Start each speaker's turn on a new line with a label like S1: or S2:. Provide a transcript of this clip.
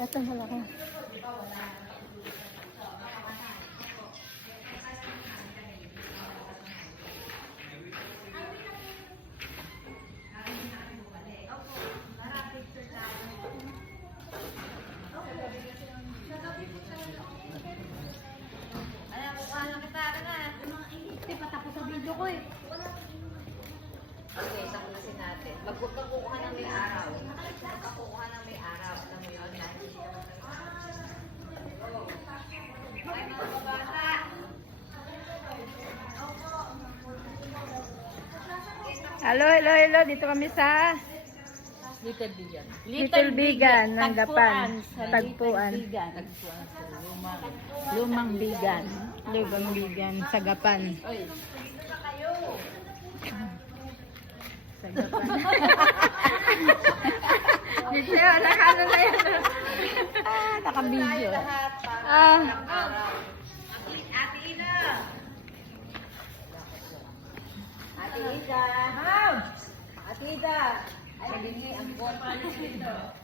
S1: Na kita ka na.
S2: Hindi pa tapos ang video ko eh.
S1: Okay, saklasin natin. Wag huwag kang kukuha ng may araw.
S2: Hello, hello, hello. Dito kami sa
S1: Little Bigan.
S2: Little Bigan ng Gapan. Tagpuan.
S1: Tagpuan sa lumang, lumang bigan.
S2: Lubang Bigan sa Gapan.
S1: Oy.
S2: Sa Gapan. Dito nakano na yun. ah,
S1: para
S2: Ah.
S1: Ida. Ate Ida. Ay, hindi ang buwan.